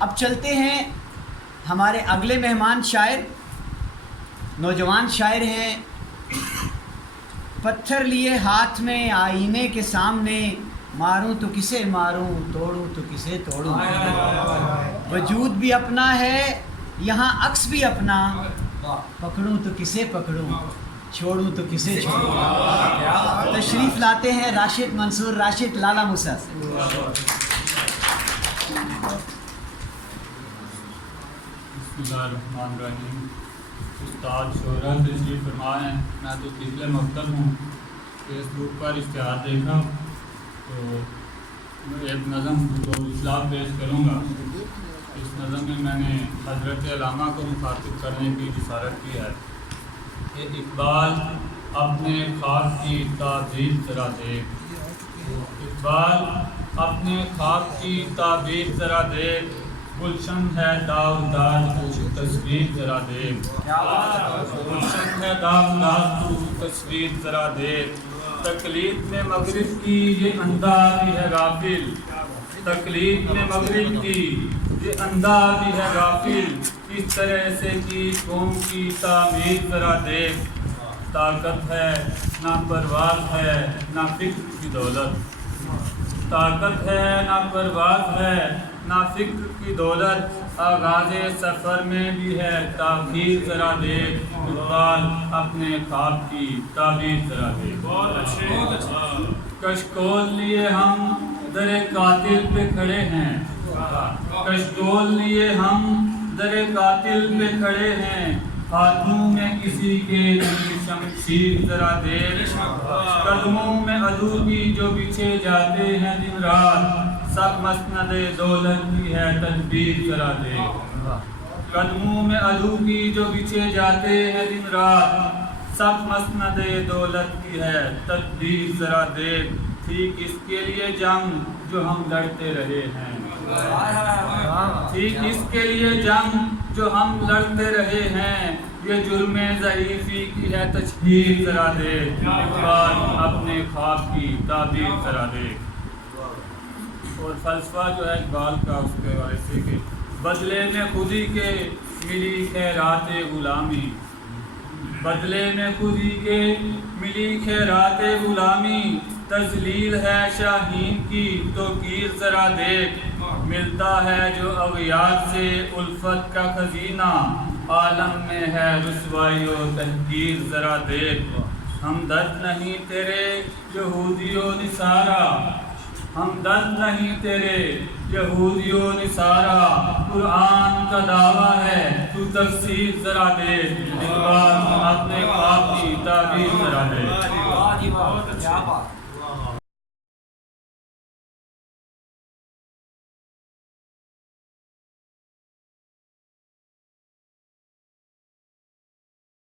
اب چلتے ہیں ہمارے اگلے مہمان شاعر، نوجوان شاعر ہیں۔ پتھر لیے ہاتھ میں آئینے کے سامنے، ماروں تو کسے ماروں، توڑوں تو کسے توڑوں۔ وجود بھی اپنا ہے یہاں عکس بھی اپنا، پکڑوں تو کسے پکڑوں، چھوڑوں تو کسے چھوڑوں۔ تشریف لاتے ہیں راشد منصور، راشد لالا موسیٰ سے۔ بسم اللہ الرحمن الرحیم۔ استاد شہرا تشریف فرما ہیں۔ میں تو پچھلے مکتب ہوں، فیس بک پر اشتہار دیکھا تو ایک نظم کو اصلاح پیش کروں گا۔ اس نظم میں نے حضرت علامہ کو مخاطب کرنے کی جسارت کی ہے کہ اقبال اپنے خواب کی تعبیر ذرا دیکھ، اقبال اپنے خواب کی تعبیر ذرا دیکھ، گلشن ہے داودار تو تصویر ذرا دیکھ، گلشن ہے داودار تو تصویر ذرا دیکھ۔ تقلید میں مغرب کی یہ انداز بھی ہے غافل، تقلید میں مغرب کی یہ انداز بھی ہے غافل، اس طرح سے کی قوم کی تعمیر ذرا دیکھ۔ طاقت ہے نہ پرواز ہے نہ فکر کی دولت، طاقت ہے نہ پرواز ہے نہ فکر کی دولت، آغاز سفر میں بھی ہے تاخیر ذرا دیکھ، اقبال اپنے خواب کی تعبیر ذرا دیکھ۔ کشکول لیے ہم در قاتل پہ کھڑے ہیں، کشکول لیے ہم در قاتل پہ کھڑے ہیں، ہاتھوں میں کسی کے شمشیر ذرا دیکھ، قدموں میں عدو کی جو بچھے جاتے ہیں دن رات، سب مسند دولت کی ہے تدبیر ذرا دیکھ، قدموں میں عدو کی جو بچھے جاتے ہیں دن رات، سب مسند دولت کی ہے تدبیر ذرا دیکھ۔ ٹھیک اس کے لیے جنگ جو ہم لڑتے رہے ہیں، ٹھیک اس کے لیے جنگ جو ہم لڑتے رہے ہیں، یہ جرم ضعیفی کی ہے تشہیر ذرا دیکھ، اقبال اپنے خواب کی تعبیر ذرا دیکھ۔ اور فلسفہ جو ہے اقبال کا اس کے حوالے سے کہ بدلے میں خودی کے ملی خیرات غلامی، بدلے میں خودی کے ملی خیرات غلامی، تذلیل ہے شاہین کی توقیر ذرا دیکھ، ملتا ہے جو اغیار سے الفت کا خزینہ، عالم میں ہے رسوائی و تحقیر ذرا دیکھ۔ ہمدرد نہیں تیرے یہودی و نصارا، ہمدرد نہیں تیرے یہودی و نصارا، قرآن کا دعویٰ ہے تو تفسیر ذرا دیکھ، اقبال اپنے خواب کی تعبیر ذرا دیکھ۔